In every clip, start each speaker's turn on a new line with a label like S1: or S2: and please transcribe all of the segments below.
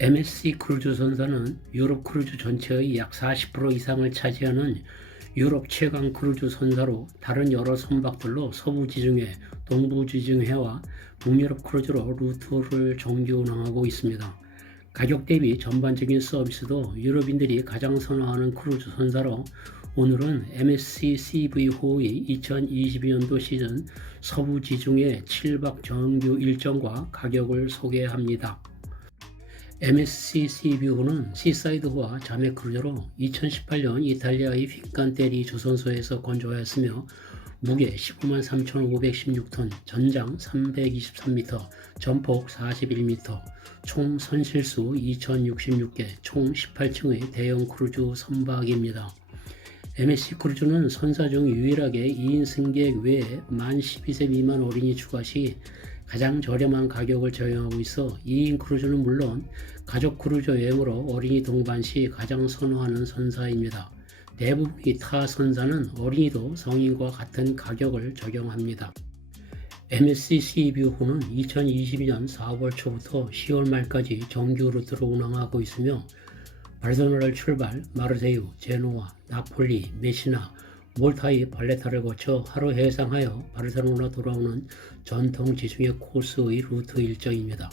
S1: MSC 크루즈 선사는 유럽 크루즈 전체의 약 40% 이상을 차지하는 유럽 최강 크루즈 선사로 다른 여러 선박들로 서부 지중해, 동부 지중해와 북유럽 크루즈로 루트를 정규 운항하고 있습니다. 가격 대비 전반적인 서비스도 유럽인들이 가장 선호하는 크루즈 선사로 오늘은 MSC CV호의 2022년도 시즌 서부 지중해 7박 정규 일정과 가격을 소개합니다. MSC CV호는 시사이드호와 자매 크루저로 2018년 이탈리아의 핀칸테리 조선소에서 건조하였으며 무게 15만 3,516톤, 전장 323m, 전폭 41m, 총 선실수 2,066개, 총 18층의 대형 크루즈 선박입니다. MSC 크루즈는 선사 중 유일하게 2인 승객 외에 만 12세 미만 어린이 추가 시 가장 저렴한 가격을 적용하고 있어 2인 크루즈는 물론 가족 크루즈 여행으로 어린이 동반 시 가장 선호하는 선사입니다. 대부분의 타 선사는 어린이도 성인과 같은 가격을 적용합니다. MSC CB호는 2022년 4월 초부터 10월 말까지 정규 루트로 운항하고 있으며 바르셀로나를 출발 마르세유, 제노아, 나폴리, 메시나, 몰타의 발레타를 거쳐 하루 해상하여 바르셀로나 돌아오는 전통 지중해 코스의 루트 일정입니다.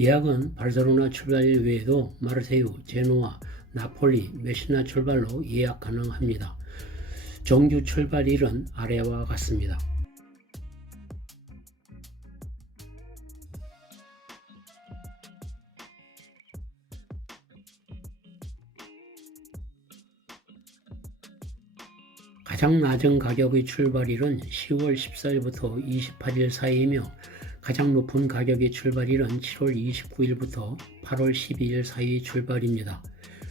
S1: 예약은 바르셀로나 출발일 외에도 마르세유, 제노아, 나폴리, 메시나 출발로 예약 가능합니다. 정규 출발일은 아래와 같습니다. 가장 낮은 가격의 출발일은 10월 14일부터 28일 사이이며 가장 높은 가격의 출발일은 7월 29일부터 8월 12일 사이 출발입니다.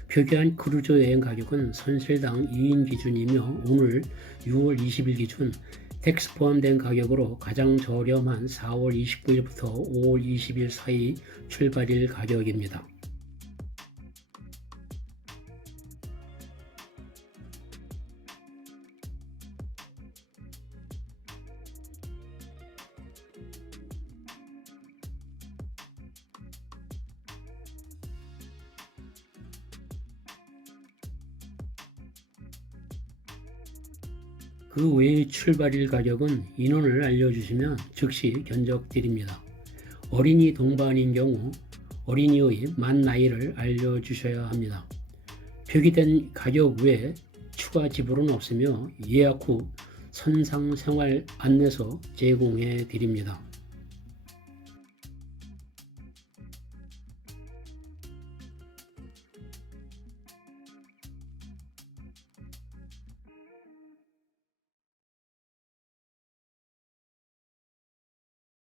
S1: 표기한 크루즈 여행 가격은 선실당 2인 기준이며 오늘 6월 20일 기준 텍스 포함된 가격으로 가장 저렴한 4월 29일부터 5월 20일 사이 출발일 가격입니다. 그 외의 출발일 가격은 인원을 알려주시면 즉시 견적드립니다. 어린이 동반인 경우 어린이의 만 나이를 알려주셔야 합니다. 표기된 가격 외에 추가 지불은 없으며 예약 후 선상 생활 안내서 제공해 드립니다.